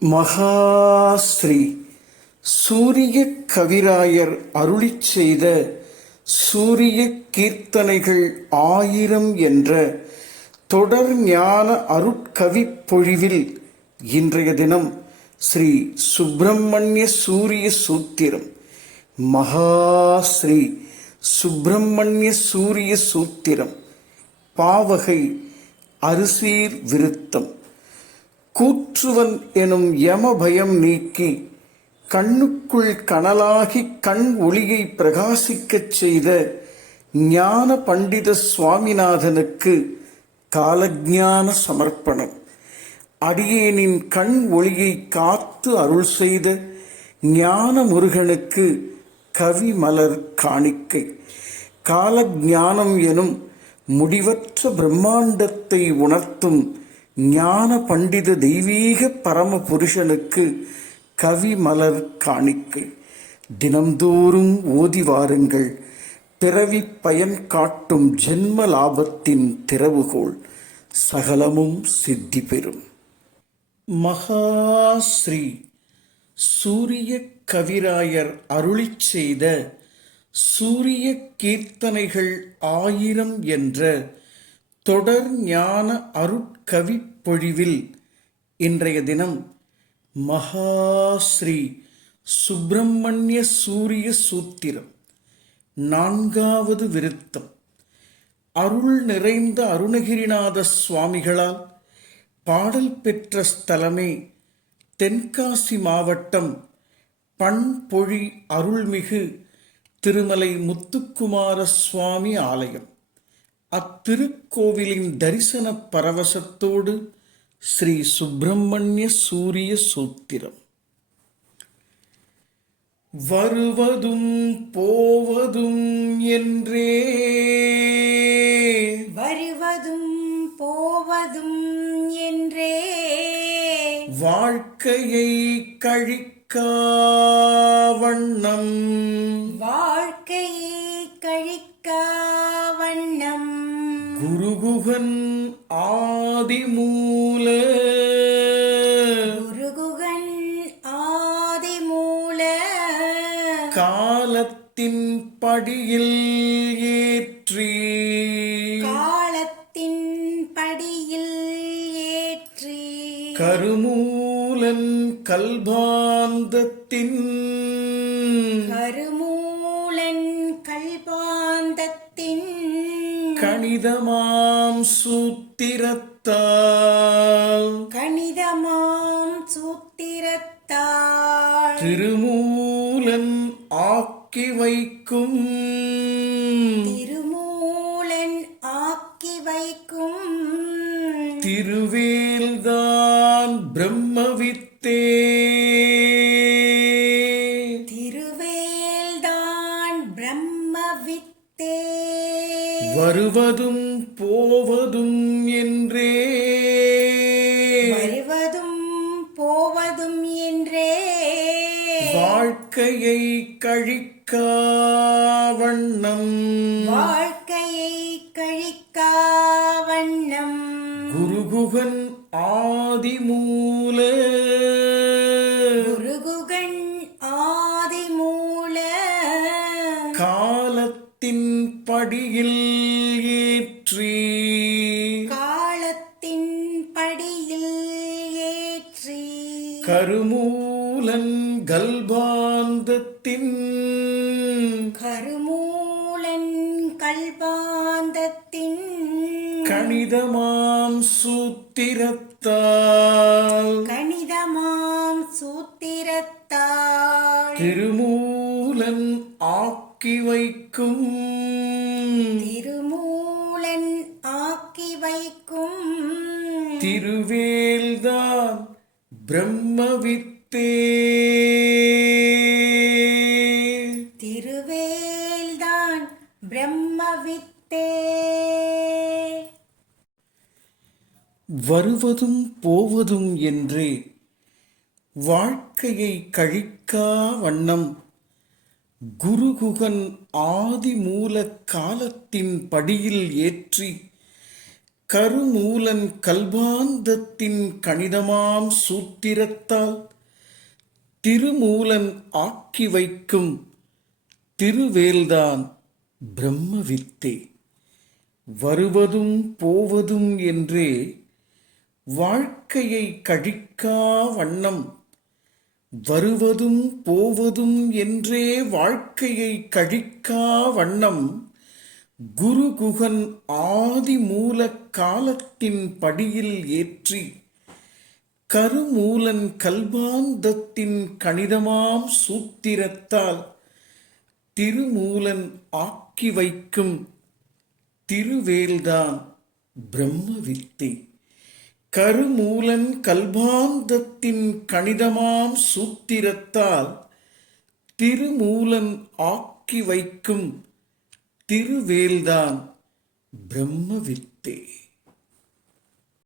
மகாஸ்ரீ சூரிய கவிராயர் அருளி செய்த சூரிய கீர்த்தனைகள் ஆயிரம் என்ற தொடர் ஞான அருட்கவிப்பொழிவில் இன்றைய தினம் ஸ்ரீ சுப்பிரமணிய சூரிய சூத்திரம். மகாஸ்ரீ சுப்பிரமணிய சூரிய சூத்திரம். பாவகை அரிசீர் விருத்தம். கூற்றுவன் எனும் யம பயம் நீக்கி கண்ணுக்குள் கனலாகி கண் ஒளியை பிரகாசிக்கச் செய்த ஞான பண்டித சுவாமிநாதனுக்கு காலஜான சமர்ப்பணம். அடியேனின் கண் ஒளியை காத்து அருள் செய்த ஞான முருகனுக்கு கவி மலர் காணிக்கை. காலஜானம் எனும் முடிவற்ற பிரம்மாண்டத்தை உணர்த்தும் ஞான பண்டித தெய்வீக பரம புருஷனுக்கு கவி மலர் காணிக்கை தினம்தோறும் ஓதி வாருங்கள். பிறவி பயன் காட்டும் ஜென்ம லாபத்தின் திறவுகோல் சகலமும் சித்தி பெறும். மகாஸ்ரீ சூரிய கவிராயர் அருளிச் செய்த சூரிய கீர்த்தனைகள் ஆயிரம் என்ற தொடர் ஞான அருட்கவிப்பொழிவில் இன்றைய தினம் மகாஸ்ரீ சுப்பிரமணிய சூரிய சூத்திரம் நான்காவது விருத்தம். அருள் நிறைந்த அருணகிரிநாத சுவாமிகளால் பாடல் பெற்ற ஸ்தலமே தென்காசி மாவட்டம் பண்பொழி அருள்மிகு திருமலை முத்துக்குமார சுவாமி ஆலயம். அத்திருக்கோவிலின் தரிசன பரவசத்தோடு ஸ்ரீ சுப்பிரமணிய சூரிய சூத்திரம். வருவதும் போவதும் என்றே. வருவதும் போவதும் என்றே. வாழ்க்கையை கழிக்கா வண்ணம். வாழ்க்கையை கழிக்கா வண்ணம் குருகுகன் ஆதிமூல. குருகுகன் ஆதிமூல. காலத்தின் படியில் ஏற்றி. காலத்தின் படியில் ஏற்றி. கருமூலன் கல்பாந்தத்தின். கருமூலன் கணிதமாம் சூத்திரத்தால். கணிதமாம் சூத்திரத்தாள் திருமூலன் ஆக்கி வைக்கும். திருமூலன் ஆக்கி வைக்கும். திருவேல்தான் பிரம்மவித்தே. திருவேல்தான் பிரம்ம வித்தே வருவதும் போவதும் என்றே. வருவதும் போவதும் என்றே. வாழ்க்கையை கழிக்கா வண்ணம். வாழ்க்கையை கழிக்கா வண்ணம். குருகுகன் ஆதிமூல ஏற்றி காலத்தின் படியில் ஏற்றி. கருமூலன் கல்பாந்தத்தின். கருமூலன் கல்பாந்தத்தின். கணிதமாம் சூத்திரத்தால். கணிதமாம் சூத்திரத்தாள் திருமூலன் ஆக்கி வைக்கும். வைக்கும். திருவேல்தான் பிரம்மவித்தே. திருவேல்தான் பிரம்ம வித்தே வருவதும் போவதும் என்றே வாழ்க்கையை கழிக்கா வண்ணம் குருகுகன் ஆதிமூல காலத்தின் படியில் ஏற்றி கருமூலன் கல்பாந்தத்தின் கணிதமாம் சூத்திரத்தால் திருமூலன் ஆக்கி வைக்கும் திருவேல்தான் பிரம்மவித்தே. வருவதும் போவதும் என்றே வாழ்க்கையை கழிக்கா வண்ணம் வருவதும் போவதும் என்றே வாழ்க்கையை கழிக்கா வண்ணம் குருகுகன் ஆதிமூல காலத்தின் படியில் ஏற்றி கருமூலன் கல்பாந்தத்தின் கணிதமாம் சூத்திரத்தால் திருமூலன் ஆக்கி வைக்கும் திருவேல்தான் பிரம்மவித்தை. கருமூலன் கல்பாந்தத்தின் கணிதமாம் சூத்திரத்தால் திருமூலன் ஆக்கி வைக்கும் திருவேல்தான் பிரம்ம வித்தே.